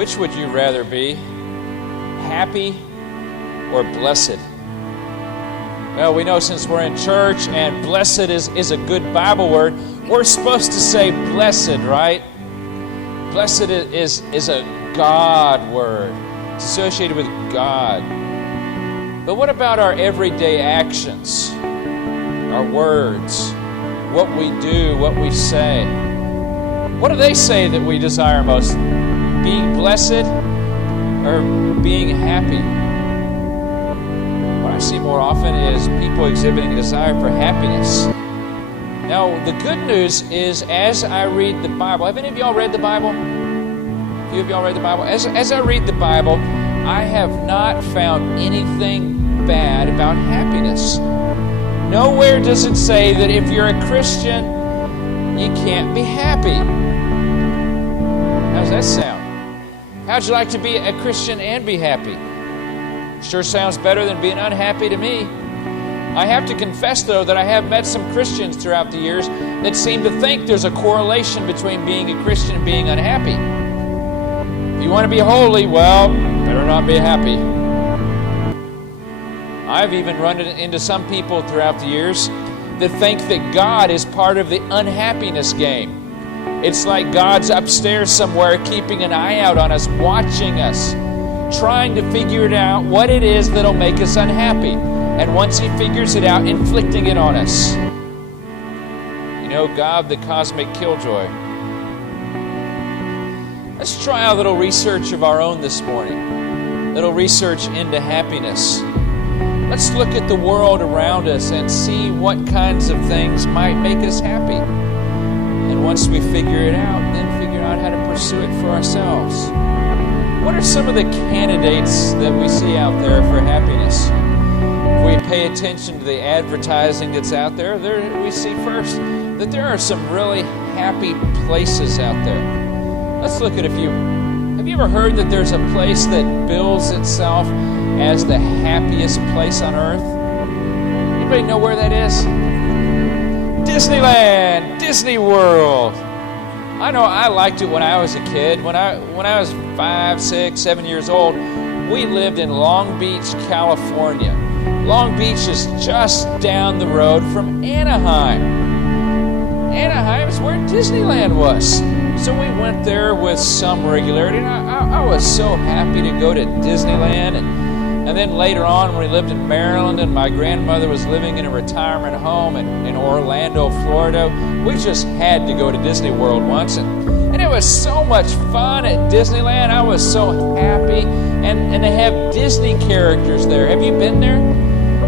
Which would you rather be? Happy or blessed? Well, we know since we're in church and blessed is a good Bible word, we're supposed to say blessed, right? Blessed is a God word. It's associated with God. But what about our everyday actions? Our words? What we do, what we say? What do they say that we desire most? Being blessed or being happy? What I see more often is people exhibiting a desire for happiness. Now, the good news is, as I read the Bible, have any of y'all read the Bible? A few of y'all read the Bible? As I read the Bible, I have not found anything bad about happiness. Nowhere does it say that if you're a Christian, you can't be happy. How does that sound? How'd you like to be a Christian and be happy? Sure sounds better than being unhappy to me. I have to confess, though, that I have met some Christians throughout the years that seem to think there's a correlation between being a Christian and being unhappy. If you want to be holy, well, better not be happy. I've even run into some people throughout the years that think that God is part of the unhappiness game. It's like God's upstairs somewhere keeping an eye out on us, watching us, trying to figure it out what it is that'll make us unhappy. And once He figures it out, inflicting it on us. You know, God, the cosmic killjoy. Let's try a little research of our own this morning. A little research into happiness. Let's look at the world around us and see what kinds of things might make us happy. And once we figure it out, then figure out how to pursue it for ourselves. What are some of the candidates that we see out there for happiness? If we pay attention to the advertising that's out there, we see first that there are some really happy places out there. Let's look at a few. Have you ever heard that there's a place that bills itself as the happiest place on earth? Anybody know where that is? Disneyland, Disney World. I know I liked it when I was a kid. When I was 5, 6, 7 years old, we lived in Long Beach, California. Long Beach is just down the road from Anaheim. Anaheim is where Disneyland was. So we went there with some regularity. And I was so happy to go to Disneyland. And then later on, when we lived in Maryland and my grandmother was living in a retirement home in Orlando, Florida, we just had to go to Disney World once. And it was so much fun at Disneyland. I was so happy. And they have Disney characters there. Have you been there?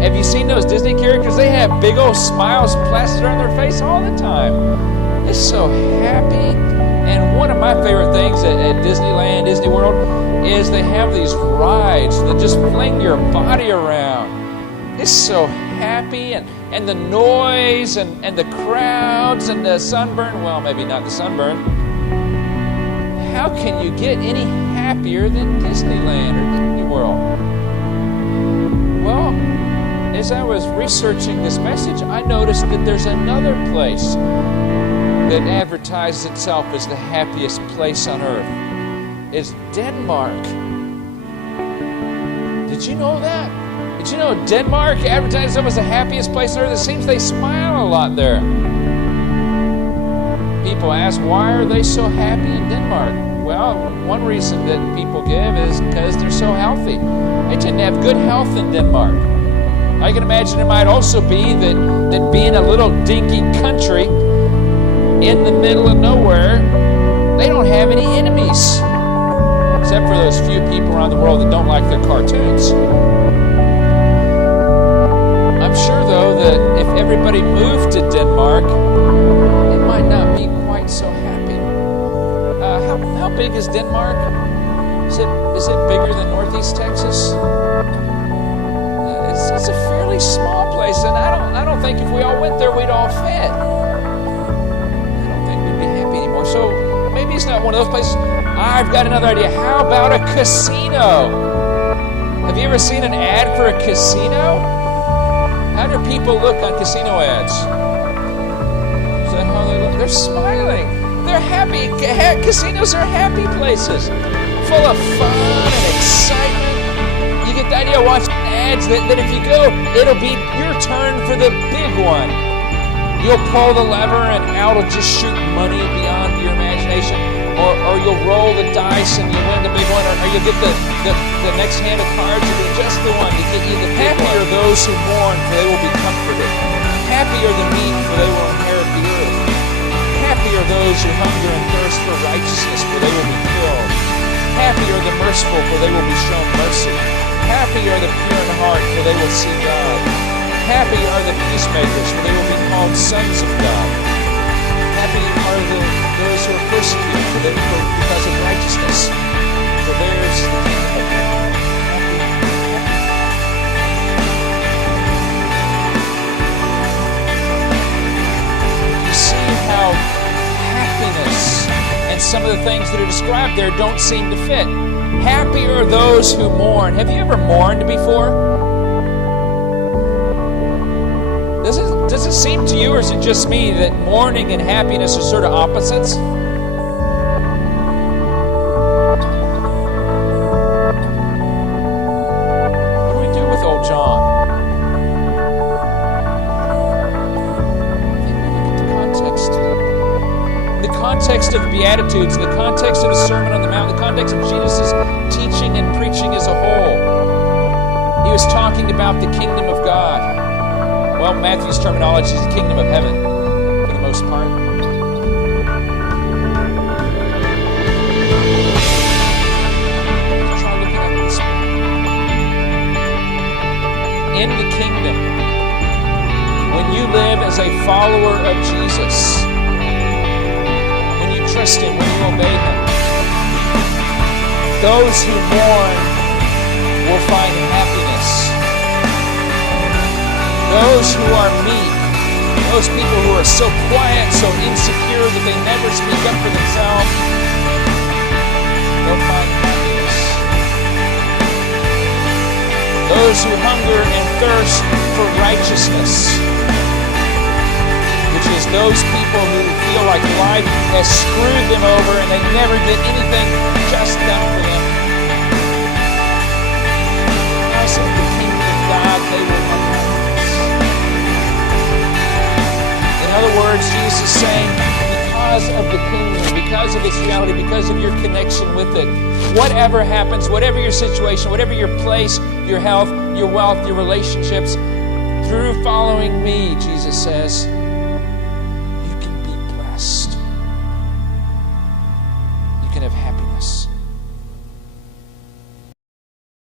Have you seen those Disney characters? They have big old smiles plastered on their face all the time. It's so happy. And one of my favorite things at Disneyland, Disney World, is they have these rides that just fling your body around. It's so happy, and the noise and the crowds and the sunburn. Well, maybe not the sunburn. How can you get any happier than Disneyland or Disney World? Well, as I was researching this message, I noticed that there's another place that advertises itself as the happiest place on earth. It's Denmark. Did you know that? Did you know Denmark advertises itself as the happiest place on earth? It seems they smile a lot there. People ask, why are they so happy in Denmark? Well, one reason that people give is because they're so healthy. They tend to have good health in Denmark. I can imagine it might also be that being a little dinky country in the middle of nowhere, they don't have any enemies. Except for those few people around the world that don't like their cartoons. I'm sure, though, that if everybody moved to Denmark, it might not be quite so happy. How big is Denmark? Is it bigger than Northeast Texas? It's a fairly small place, and I don't think if we all went there, we'd all fit. I don't think we'd be happy anymore. So maybe it's not one of those places. I've got another idea. How about a casino? Have you ever seen an ad for a casino? How do people look on casino ads? Is that how they look? They're smiling. They're happy. Casinos are happy places. full of fun and excitement. You get the idea of watching ads that if you go, it'll be your turn for the big one. You'll pull the lever and out will just shoot money beyond your imagination. Or you'll roll the dice and you win the big one. Or you'll get the next hand of cards and you'll just the one to get you the big one. Happy are those who mourn, for they will be comforted. Happy are the meek, for they will inherit the earth. Happy are those who hunger and thirst for righteousness, for they will be filled. Happy are the merciful, for they will be shown mercy. Happy are the pure in heart, for they will see God. Happy are the peacemakers, for they will be called sons of God. Happy are those who are persecuted because of righteousness, for theirs is the kingdom of God. You see how happiness and some of the things that are described there don't seem to fit. Happy are those who mourn. Have you ever mourned before? Does it seem to you, or is it just me, that mourning and happiness are sort of opposites? What do we do with old John? Look at the context. The context of the Beatitudes, the context of the Sermon on the Mount, the context of Jesus' teaching and preaching as a whole. He was talking about the kingdom of God. Well, Matthew's terminology is the kingdom of heaven, for the most part. Try looking at this. In the kingdom, when you live as a follower of Jesus, when you trust Him, when you obey Him, those who mourn will find happiness. Those who are meek, those people who are so quiet, so insecure that they never speak up for themselves, they'll find happiness. Those who hunger and thirst for righteousness, which is those people who feel like life has screwed them over and they never get anything just done for them. Because of the kingdom of God, they will have happiness. In other words, Jesus is saying, because of the kingdom, because of its reality, because of your connection with it, whatever happens, whatever your situation, whatever your place, your health, your wealth, your relationships, through following me, Jesus says,